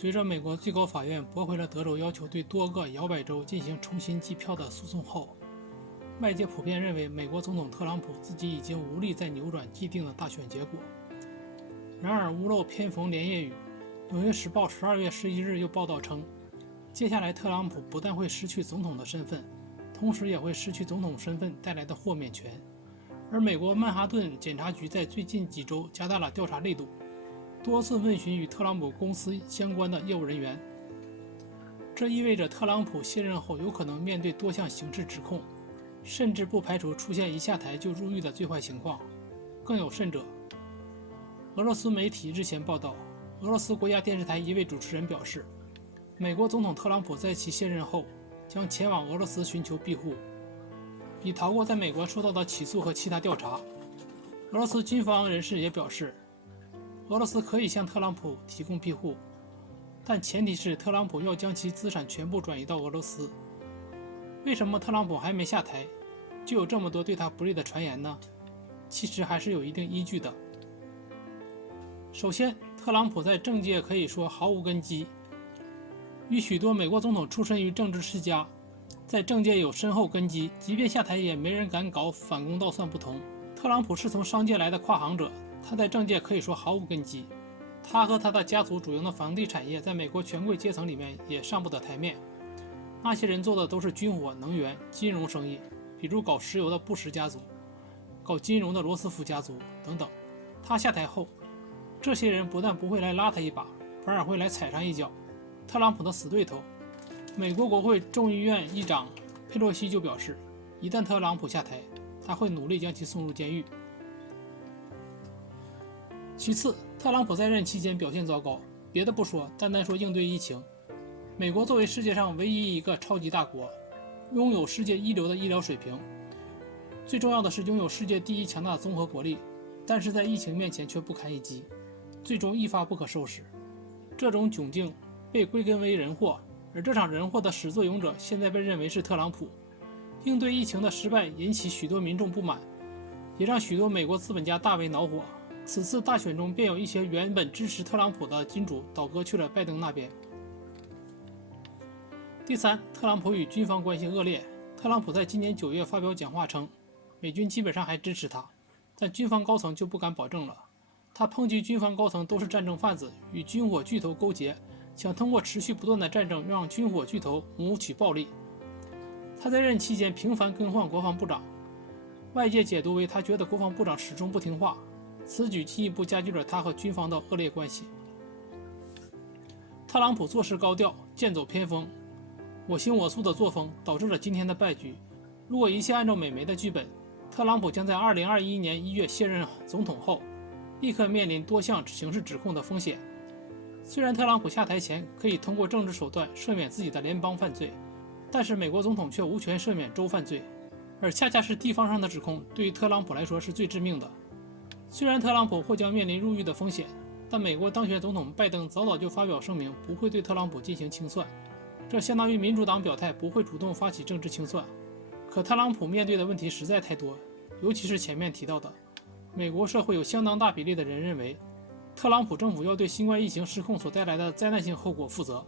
随着美国最高法院驳回了德州要求对多个摇摆州进行重新计票的诉讼后，外界普遍认为美国总统特朗普自己已经无力再扭转既定的大选结果。然而屋漏偏逢连夜雨，纽约时报12月11日又报道称，接下来特朗普不但会失去总统的身份，同时也会失去总统身份带来的豁免权。而美国曼哈顿检察局在最近几周加大了调查力度，多次问询与特朗普公司相关的业务人员。这意味着特朗普卸任后有可能面对多项刑事指控，甚至不排除出现一下台就入狱的最坏情况。更有甚者，俄罗斯媒体日前报道，俄罗斯国家电视台一位主持人表示，美国总统特朗普在其卸任后将前往俄罗斯寻求庇护，以逃过在美国受到的起诉和其他调查。俄罗斯军方人士也表示，俄罗斯可以向特朗普提供庇护，但前提是特朗普要将其资产全部转移到俄罗斯。为什么特朗普还没下台，就有这么多对他不利的传言呢？其实还是有一定依据的。首先，特朗普在政界可以说毫无根基，与许多美国总统出身于政治世家，在政界有深厚根基，即便下台也没人敢搞反攻倒算不同。特朗普是从商界来的跨行者，他在政界可以说毫无根基。他和他的家族主营的房地产业在美国权贵阶层里面也上不得台面，那些人做的都是军火、能源、金融生意，比如搞石油的布什家族，搞金融的罗斯福家族等等。他下台后，这些人不但不会来拉他一把，反而会来踩上一脚。特朗普的死对头，美国国会众议院议长佩洛西就表示，一旦特朗普下台，他会努力将其送入监狱。其次，特朗普在任期间表现糟糕，别的不说，单单说应对疫情，美国作为世界上唯一一个超级大国，拥有世界一流的医疗水平，最重要的是拥有世界第一强大的综合国力，但是在疫情面前却不堪一击，最终一发不可收拾。这种窘境被归根为人祸，而这场人祸的始作俑者现在被认为是特朗普。应对疫情的失败引起许多民众不满，也让许多美国资本家大为恼火。此次大选中便有一些原本支持特朗普的金主倒戈去了拜登那边。第三，特朗普与军方关系恶劣。特朗普在今年9月发表讲话称，美军基本上还支持他，但军方高层就不敢保证了。他抨击军方高层都是战争贩子，与军火巨头勾结，想通过持续不断的战争让军火巨头谋取暴利。他在任期间频繁更换国防部长，外界解读为他觉得国防部长始终不听话，此举进一步加剧了他和军方的恶劣关系。特朗普做事高调，剑走偏锋，我行我素的作风导致了今天的败局。如果一切按照美媒的剧本，特朗普将在2021年1月卸任总统后，立刻面临多项刑事指控的风险。虽然特朗普下台前可以通过政治手段赦免自己的联邦犯罪，但是美国总统却无权赦免州犯罪，而恰恰是地方上的指控对于特朗普来说是最致命的。虽然特朗普或将面临入狱的风险，但美国当选总统拜登早就发表声明，不会对特朗普进行清算，这相当于民主党表态不会主动发起政治清算。可特朗普面对的问题实在太多，尤其是前面提到的，美国社会有相当大比例的人认为，特朗普政府要对新冠疫情失控所带来的灾难性后果负责。